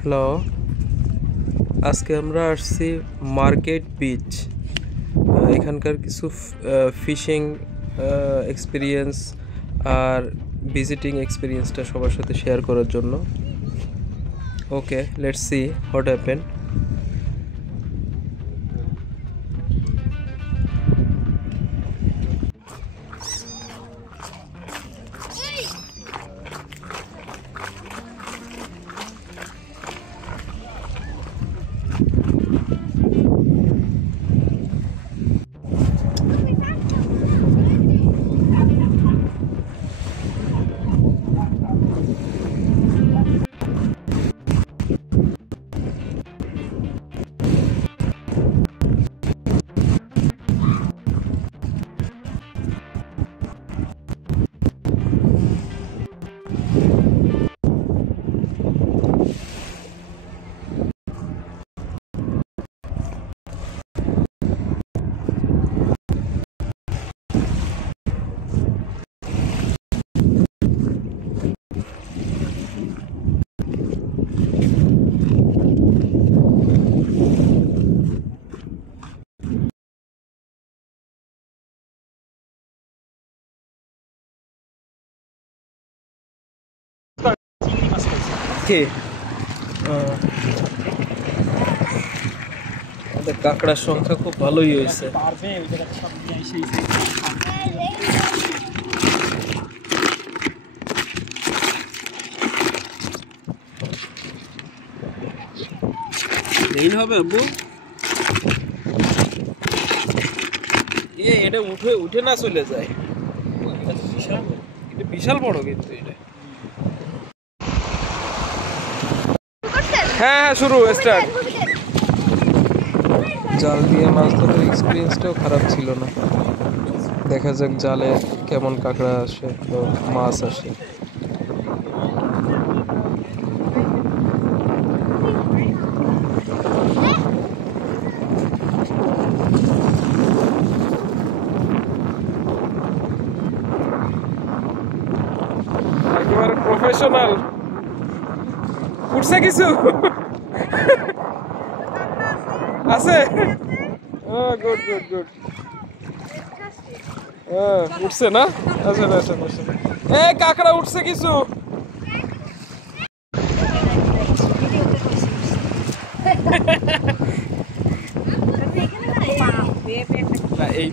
Hello, আজকে আমরা আসছি মার্কেট বিচ। এখানকার কিছু ফিশিং এক্সপিরিয়েন্স আর ভিজিটিং এক্সপিরিয়েন্সটা সবার সাথে শেয়ার করার জন্য। ওকে, লেটস সি হোয়াট হ্যাপেন। কে আমাদের কাঁকড়ার সংখ্যা খুব ভালোই হয়েছে। এই হবে আব্বু, এটা উঠে উঠে না চলে যায়। এটা বিশাল বড় কিন্তু এটা। হ্যাঁ হ্যাঁ, শুরু স্টার্ট। জাল দিয়ে মাছ ধরার এক্সপিরিয়েন্সটাও খারাপ ছিল না। দেখা যাক জালে কেমন কাঁকড়া আসে, মাছ আসে। একেবারে প্রফেশনাল। উঠছে কিছু আছে? Good good good. উঠছে না? আসেন আসেন আসেন। কাঁকড়া উঠছে কিছু। না, এই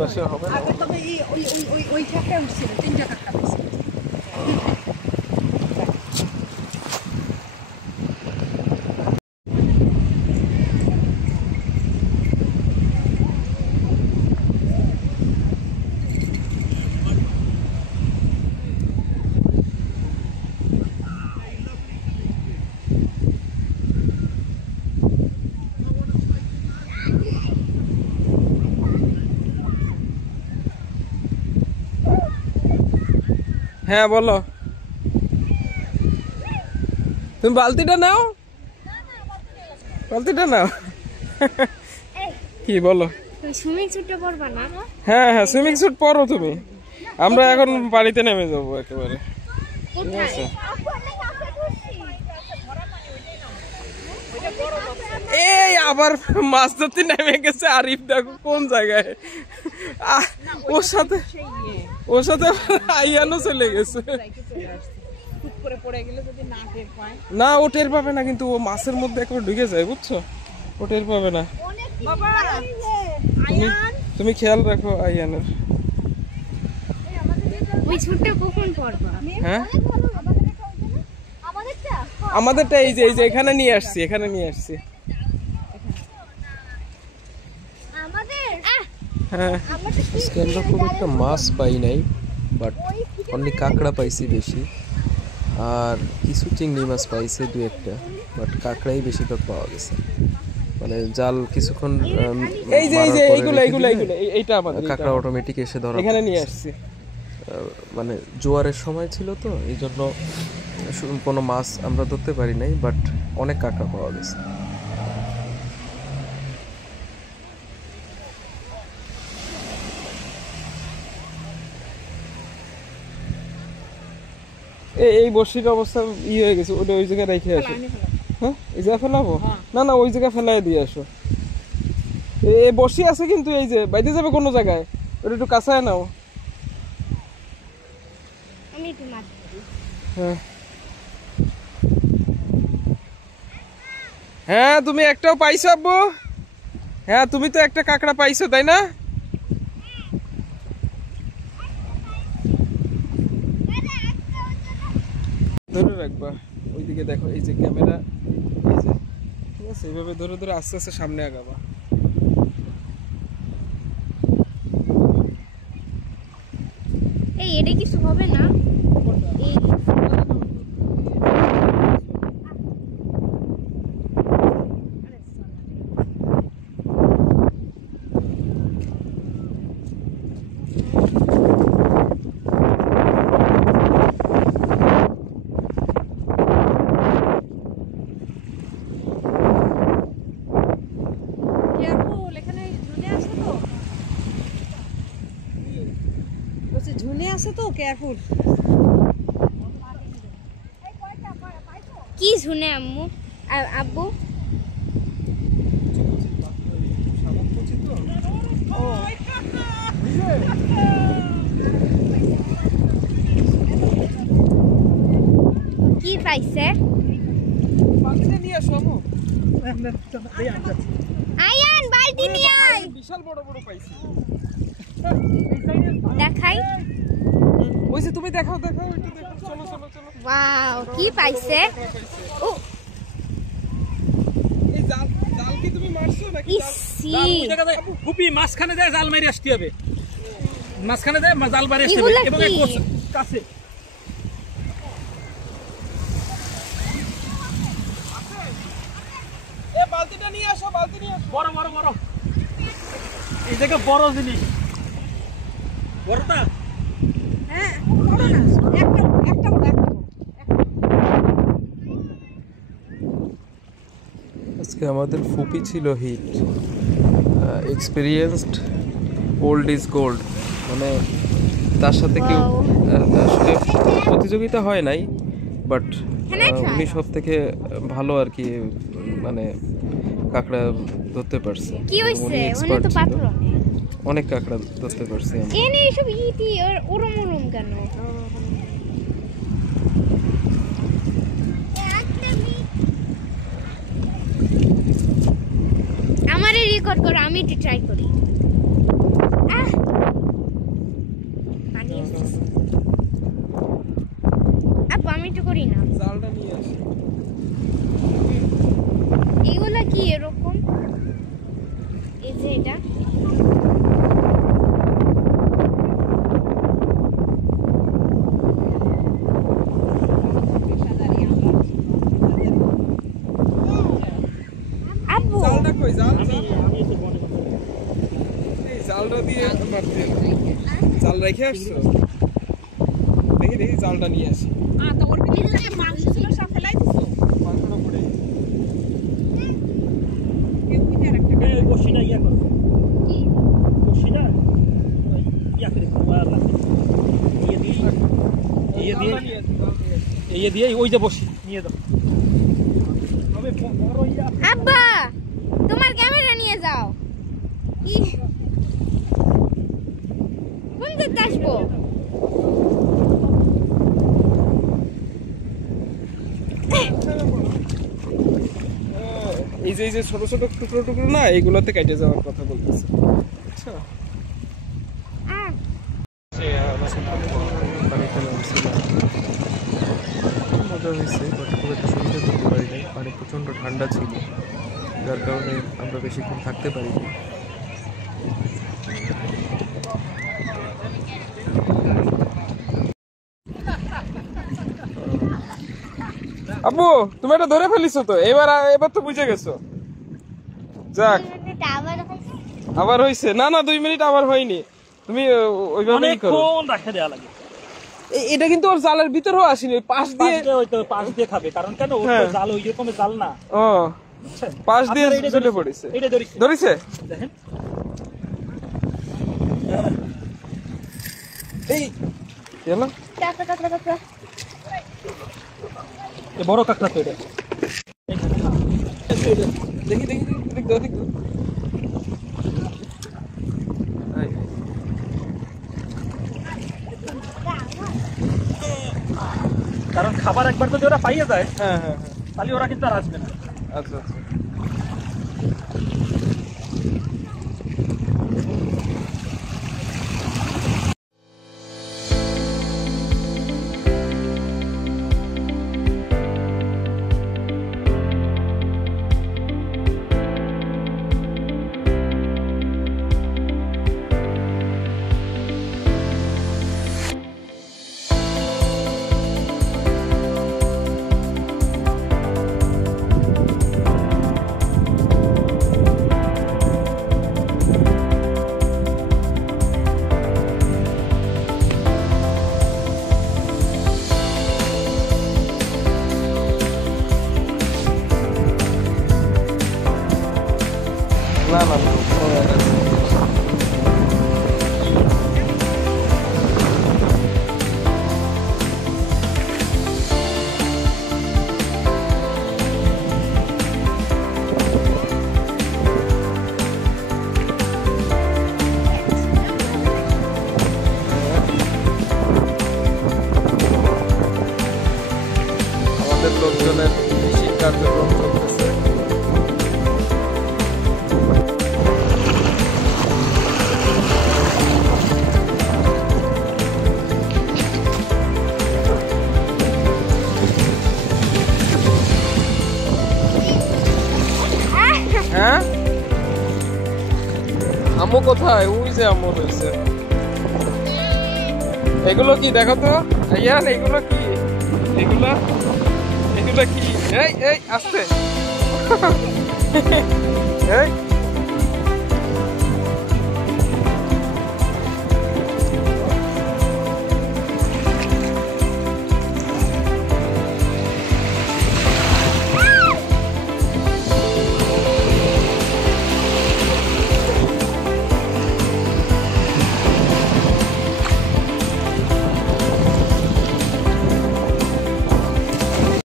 পাশে হবে না। হ্যাঁ বলো, তুমি বালতিটা নাও, বালতিটা নাও। কি বলো? সুইমিং স্যুটটা পরবা না? হ্যাঁ হ্যাঁ, সুইমিং স্যুট পরো তুমি। আমরা এখন পানিতে নেমে যাবো একেবারে। ঠিক আছে। এই আবার মাছ ধরতে নেমে গেছে আরিফ, দেখো কোন জায়গায়। ওর সাথে আইয়ানো চলে গেছে। না, ও টের পাবে না, কিন্তু ও মাছের মধ্যে একবার ঢুকে যায়, বুঝছো? ও টের পাবে না। তুমি খেয়াল রাখো আইয়ানের। হ্যাঁ, আমাদেরটা এই যে এখানে নিয়ে আসছি, এখানে নিয়ে আসছি। হ্যাঁ, আজকে আমরা খুব একটা মাছ পাই নাই, বাট অনলি কাঁকড়া পাইছি বেশি, আর কিছু চিংড়ি মাছ পাইছে দু একটা, বাট কাঁকড়াই বেশিরভাগ পাওয়া গেছে। মানে জাল কিছুক্ষণ এইটা আমাদের কাঁকড়া অটোমেটিক এসে ধরা, এখানে নিয়ে আসছি। মানে জোয়ারের সময় ছিল তো, এই জন্য কোনো মাছ আমরা ধরতে পারি নাই, বাট অনেক কাঁকড়া পাওয়া গেছে। এই বর্ষির অবস্থা হয়ে গেছে, ওটা ওই জায়গায় রেখে আসো। হ্যাঁ এই জায়গায় ফেলাবো? না না, ওই জায়গায় ফেলাই দিয়ে আসো। এই বর্ষি আছে কিন্তু, এই যে বাইতে যাবে কোনো জায়গায়, ওটা একটু কাছায় নাও। হ্যাঁ হ্যাঁ, তুমি একটাও পাইছো আব্বু? হ্যাঁ তুমি তো একটা কাঁকড়া পাইছো তাই না? ধরে রাখবা, ওইদিকে দেখো, এই যে ক্যামেরা, এই যে ঠিক আছে, এইভাবে ধরে ধরে আস্তে আস্তে সামনে আগাবা। এই এটা কিছু হবে না? এই ঝুলে আছে তো, কেয়ারফুল। কি শুনে আম্মু আব্বু? কি পাইছে? আয়ান বালতি নিয়ে আয়। বিশাল বড় বড় পাইছি। দেখাই। ওই যে তুমি দেখাও দেখাও, একটু দেখো, চলো চলো চলো। ওয়াও, কি পাইছে? ও এই জাল জাল কি তুমি মারছো নাকি? ইসি গুপি মাছখানে যায়, জাল মারি আসতে হবে। মাছখানে যায়, জাল মারি আসতে হবে। এগুলা এবং কি? কাছে এ বালতিটা নিয়ে আসো, বালতি নিয়ে আসো। বড় বড় বড়, এই জায়গা বড় জিনিস। বড়টা? হ্যাঁ বড় না, একটা একটা বড়, একটা বড়। আজকে আমাদের ফুপি ছিল hit, experienced, old is gold, মানে তার সাথে কেউ আসলে প্রতিযোগিতা হয় নাই, বাট উনি সব থেকে ভালো আর কি, মানে কাঁকড়া ধরতে পারছে। কি হইছে? উনি উনি এক্সপার্ট তো ছিল, পাথর অনেক কাঁকড়া ধরতে পারছে। এনে এসব ইতি ওরম ওরম কেন? আমারে রেকর্ড করো, আমি একটু ট্রাই করি। পানি আসছে। আপু আমি একটু করি না। জালটা নিয়ে আসি। এগুলা কি এরকম? এই যে এটা আব্বু, জালটা কই? জাল এই জালটা দিয়ে মারতে, জাল রেখে আসছো? দেখি দেখি, জালটা নিয়ে আসি। তো ওর ভিতরে যে মাংস ছিল সব ফেলাই দিছো? মাংসটা পড়ে এই বুঝে রাখতে এই বসিটা ইয়া করো, কি বসিটা ইয়া করে দিয়ে দিয়ে এই দিয়ে ওই যে বসি নিয়ে দাও। তবে বড় ইয়া আব্বা, তোমার ক্যামেরা নিয়ে যাও। কি কোন দিকে আসবো? এই যে ছোট ছোট টুকরো টুকরো না, এইগুলোতে কেটে যাওয়ার কথা বলতেছে। আচ্ছা পানিতে নামছিলাম, মজা হয়েছে, বাট খুব একটা সুবিধা করতে পারি নাই। পানি প্রচণ্ড ঠান্ডা ছিল, যার কারণে আমরা বেশিক্ষণ থাকতে পারিনি। আব্বু তুমি এটা ধরে ফেলিছো তো, এবার এবার তো বুঝে গেছো। যাক, আবার হইছে? না না, 2 মিনিট আবার হয়নি, তুমি ওইভাবেই করো। অনেকক্ষণ রাখে দেওয়া লাগে। এটা কিন্তু ওর জালের ভিতরেও আসেনি, ওই পাশ দিয়ে, পাশ দিয়ে খাবে, কারণ কেন ওর তো জাল ওই রকমের জাল না। ও পাশ দিয়ে চলে পড়েছে। এটা ধরেছে, দেখেন এই গেল। এ বড় কাঁকড়া তো এটা। দেখি দেখি দেখি দেখি দেখি কারণ খাবার একবার যদি ওরা পাইয়ে যায় হ্যাঁ হ্যাঁ হ্যাঁ তাহলে ওরা কিন্তু আর আসবে না। আচ্ছা আচ্ছা না না না আমাদের লোকজনের ফিশিং কার্যক্রম চলতেছে। হ্যাঁ আম্মু কোথায়? ওই যে আম্মু রয়েছে। এগুলো কি দেখো তো আইয়ান, এগুলো কি? এগুলো এগুলো কি? এই এই আস্তে এই